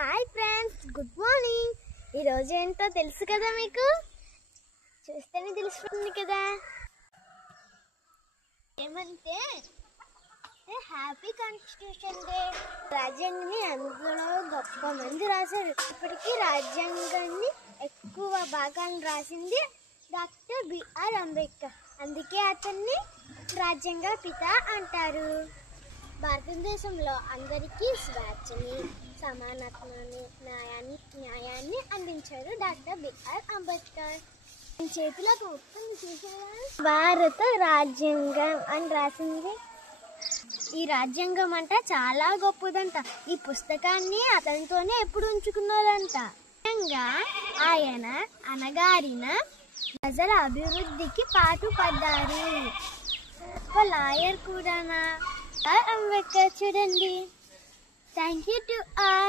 Hi friends, good morning. ఈరోజు ఏంటో తెలుసు కదా, మీకు చూస్తేనే తెలిసిపోతుంది కదా. ఏమంటే హ్యాపీ కాన్స్టిట్యూషన్ డే. రాజ్యాంగాన్ని అందులో గొప్ప మంది రాశారు. ఇప్పటికీ రాజ్యాంగాన్ని ఎక్కువ భాగాన్ని రాసింది డాక్టర్ బిఆర్ అంబేద్కర్. అందుకే అతన్ని రాజ్యాంగ పిత అంటారు. భారతదేశంలో అందరికీ స్వేచ్ఛని, సమానత్వాన్ని, న్యాయాన్ని అందించారు డాక్టర్ బిఆర్ అంబేద్కర్. చేతిలో ఒక పుస్తకం చూసారా, భారత రాజ్యాంగం అని రాసింది. ఈ రాజ్యాంగం అంట చాలా గొప్పదంట. ఈ పుస్తకాన్ని అతనితోనే ఎప్పుడు ఉంచుకున్నారంట. ముఖ్యంగా ఆయన అనగారిన ప్రజల అభివృద్ధికి పాటుపడ్డారు. ఒక లాయర్ కూడానా అంబేద్కర్. చూడండి. Thank you to all.